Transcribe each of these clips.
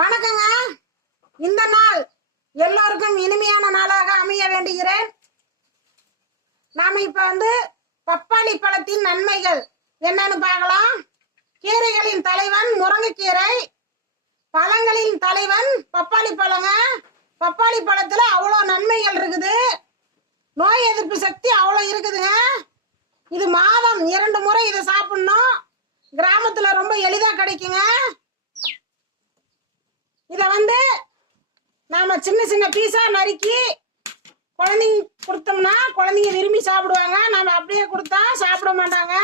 வணக்கங்க. இந்த நாள் எல்லோருக்கும் இனிமையான நாளாக அமைய வேண்டுகிறேன். நாம இப்ப பப்பாளி பழத்தின் நன்மைகள் என்னன்னு பார்க்கலாம். கீரைகளின் தலைவன் முருங்கைக்கீரை, பழங்களின் தலைவன் பப்பாளி பழங்க. பப்பாளி பழத்துல அவ்வளோ நன்மைகள் இருக்குது. நோய் எதிர்ப்பு சக்தி அவ்வளோ இருக்குதுங்க. இது மாதம் 2 முறை இதை சாப்பிடணும். கிராமத்துல ரொம்ப எளிதா கிடைக்குங்க. இத நாம சின்ன சின்ன பீஸா நறுக்கி குழந்தைங்க கொடுத்தோம்னா குழந்தைங்க விரும்பி சாப்பிடுவாங்க. நாம அப்படியே கொடுத்தா சாப்பிட மாட்டாங்க.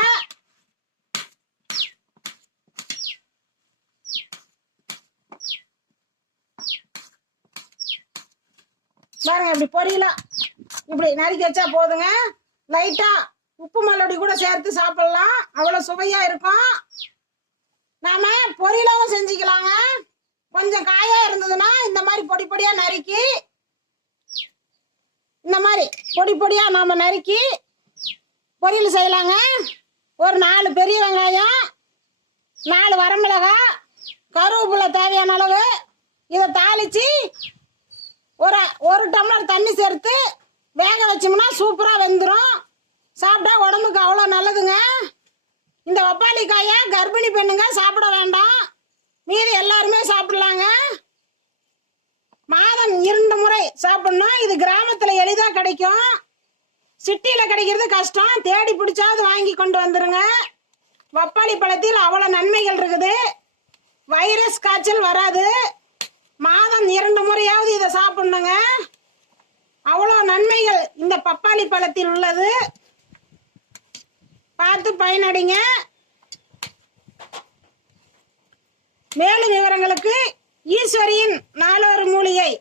பாருங்க, இப்படி பொரியலா இப்படி நறுக்கி வச்சா போதுங்க. லைட்டா உப்பு மல்லடி கூட சேர்த்து சாப்பிடலாம். அவ்வளவு சுவையா இருக்கும். நாம பொரியலாவும் செஞ்சுக்கலாங்க. கொஞ்சம் காயா இருந்ததுன்னா இந்த மாதிரி பொடி பொடியா நறுக்கி இந்த மாதிரி பொடி பொடியா நாம நறுக்கி பொரியல் செய்யலாங்க. ஒரு 4 பெரிய வெங்காயம், 4 வரமிளகாய், கருவேப்பிலை தேவையான அளவு. இதை தாளிச்சு ஒரு டம்ளர் தண்ணி சேர்த்து வேக வச்சோம்னா சூப்பரா வெந்துடும். சாப்பிட்டா உடம்புக்கு அவ்வளோ நல்லதுங்க. இந்த பப்பாளி காயை கர்ப்பிணி பெண்ணுங்க சாப்பிட வேண்டாம். மீதி எல்லாருமே சாப்பிடலாங்க. மாதம் 2 முறை சாப்பிடணும். இது கிராமத்துல எளிதா கிடைக்கும். சிட்டியில கிடைக்கிறது கஷ்டம். தேடி பிடிச்சாவது வாங்கி கொண்டு வந்துருங்க. பப்பாளி பழத்தில் அவ்வளவு நன்மைகள் இருக்குது. வைரஸ் காய்ச்சல் வராது. மாதம் 2 முறையாவது இதை சாப்பிடணுங்க. அவ்வளோ நன்மைகள் இந்த பப்பாளி பழத்தில் உள்ளது. பார்த்து பயனடைங்க. மேலும் விவரங்களுக்கு ஈஸ்வரியின் நாளொரு மூலிகை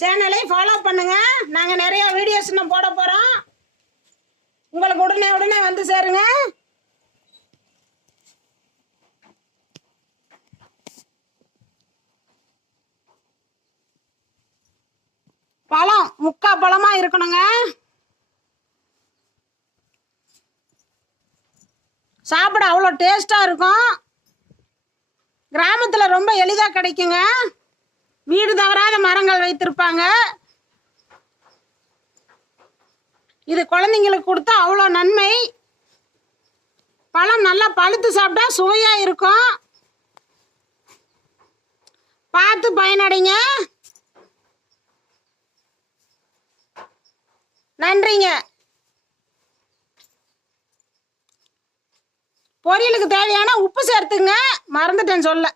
சேனலை ஃபாலோ பண்ணுங்க. நாங்க நிறைய வீடியோஸ் இன்னும் போட போறோம். உங்களுக்கு உடனே வந்து சேருங்க. பழம் முக்கா பழமா இருக்கணுங்க. சாப்பிட அவ்வளோ டேஸ்டா இருக்கும். கிராமத்துல ரொம்ப எளிதா கிடைக்குங்க. வீடு தவறாத மரங்கள் வைத்திருப்பாங்க. இது குழந்தைங்களுக்கு கொடுத்தா அவ்வளோ நன்மை. பழம் நல்லா பழுத்து சாப்பிட்டா சுவையா இருக்கும். பார்த்து பயனடைங்க. நன்றிங்க. பொரியலுக்கு தேவையான உப்பு சேர்த்துங்க. மறந்துட்டேன் சொல்ல.